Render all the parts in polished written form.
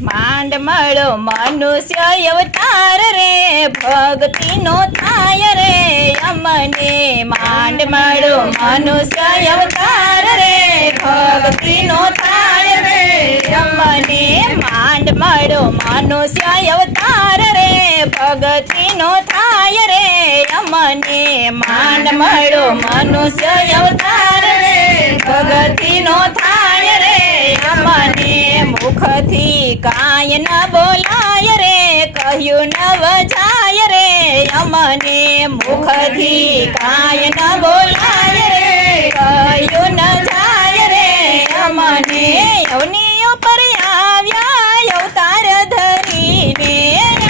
માંડ મળો મનુષ્ય અવતાર રે ભક્તિનો થાય રે અમને માંડ મળો મનુષ્ય અવતાર રે ભક્તિનો થાય રે અમને માંડ મળો મનુષ્ય અવતાર રે ભક્તિનો થાય રે અમને માંડ મળો મનુષ્ય અવતાર રે ભક્તિનો થાય રે અમને મુખથી કાંઈ ન બોલાય રે કહ્યું ન વજાય રે અમને મુખથી કાંઈ ન બોલાય રે કહ્યું ન જાય રે અમને અવની ઉપર આવ્યા અવતાર ધરીને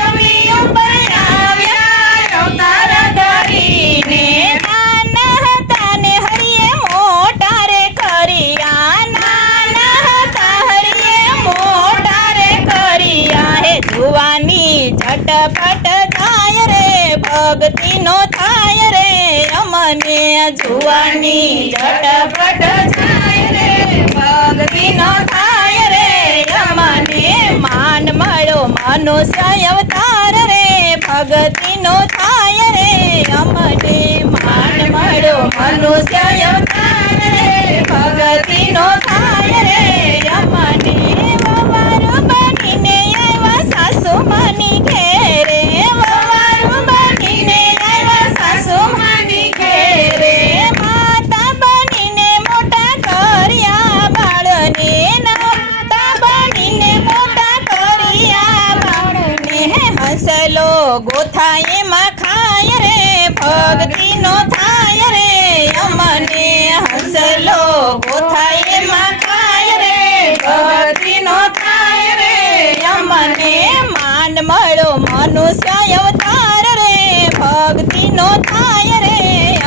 અવની ઉપર આવ્યા અવતાર ધરીને નાના હતા ને હરિએ મોટા રે કર્યા નાના હતા હરિએ મોટા રે કર્યા હે જુવાની ઝટપટ થાય રે ભક્તિનો થાય રે અમને જુવાની ઝટપટ થાય રે ભક્તિનો થાય રે અમને માન મળો મનુષ્ય અવતાર રે ભક્તિનો થાય રે અમને માન મળો મનુષ્ય અવતાર રે ભક્તિનો થાય રે અમને વવારો બનીને આવ્યા સાસુ માની ઘેરે વવારો બનીને આવ્યા સાસુ માની ઘેરે માતા બનીને મોટા કર્યા બાળને માતા બનીને મોટા કર્યા બાળને હસલો ગોથાય એમાં ખાય રે ભક્તિનો થાય રે અમને હસલો ગોથાય એમાં ખાય રે ભક્તિનો થાય રે અમને માન મળો મનુષ્ય અવતાર રે ભક્તિનો થાય રે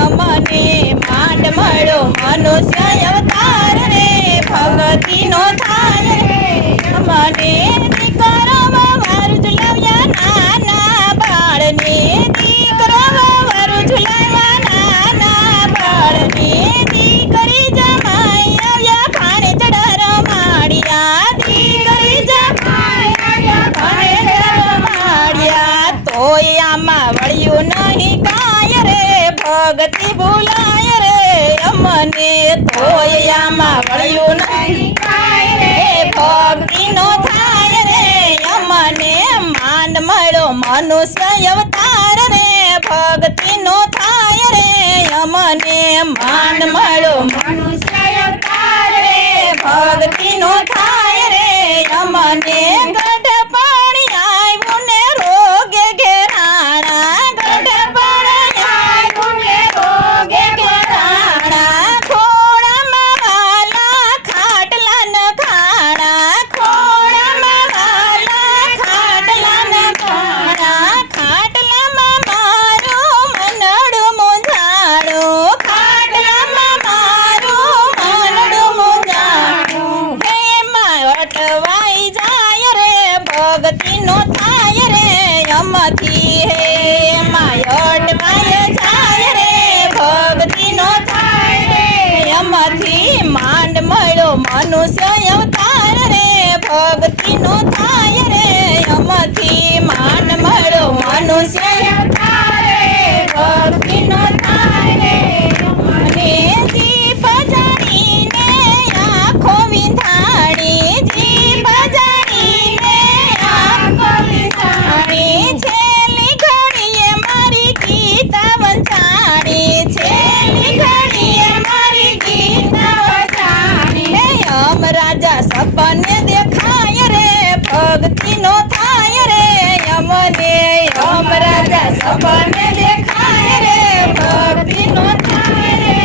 અમને માન મળો મનુષ્ય અવતાર રે ભક્તિનો થાય રે અમને દીકરો વારું ઝુલાવ્યા નાના બાળને દીકરો વારું ઝુલાવ્યા નાના બાળને દીકરી જમાઈ આવ્યા ભાણે ચડર માળિયા દીકરી જમાઈ આવ્યા ભાણે ચડર માળિયા તોય આમાં વળ્યું નહીં કાય રે ભક્તિ ભૂલાય રે અમને તોય આમાં વળ્યું નહીં કાય રે ભક્તિનો થાય રે અમને માન મળો મનુષ્ય અવતાર રે ભક્તિનો થાય રે અમને માન મળો મનુષ્ય અવતાર રે ભક્તિનો થાય રે અમને ગઢ પાણી આવ્યું ને રોગે ઘેરાણા ગઢ પાણી આવ્યું ને રોગે ઘેરાણા ખોળામાં વાલા ખાટલા ન ખાણા ખોળામાં વાલા ખાટલા ન ખાણા ખાટલામાં મારું મનડું મૂંઝાણું ખાટલામાં મારું મનડું મૂંઝાણું એમાં અટવાઈ જાય રે ભક્તિનો થાય રે અમથી હે એમાં અટવાઈ જાય રે ભક્તિનો થાય રે અમથી માંડ મળો મનુષ્ય અવતાર રે ભક્તિનો થાય રે અમથી માંડ મળો મનુષ્ય અવતાર રે ભક્તિનો થાય રે અને જીભ જાણીને આંખો વિંધાણી જીભ જાણીને આંખો વિંધાણી છેલ્લી ઘડીએ મારી ગીતા વંચાણી છેલ્લી ઘડીએ મારી ગીતા વંચાણી અમ રાજા સપને દેખાય રે ભક્તિનો થાય રે અમને અમ રાજા સપને દેખાય રે ભક્તિનો થાય રે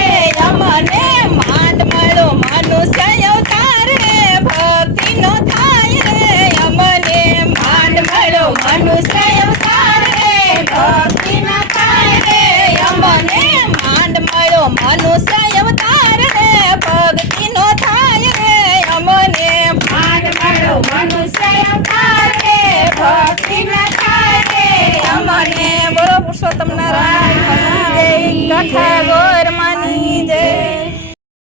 અમને માંડ મળો મનુષ્ય અવતાર રે ભક્તિનો થાય રે અમને માંડ મળો મનુષ્ય અવતાર રે ભક્તિનો થાય રે અમને માંડ મળો મનુષ્ય અવતાર રે ભક્તિનો થાય રે અમને માંડ મળો મનુષ્ય અવતાર રે ભક્તિનો થાય રે અમને બોલો પુરુષોત્તમ નારાયણ જય કથા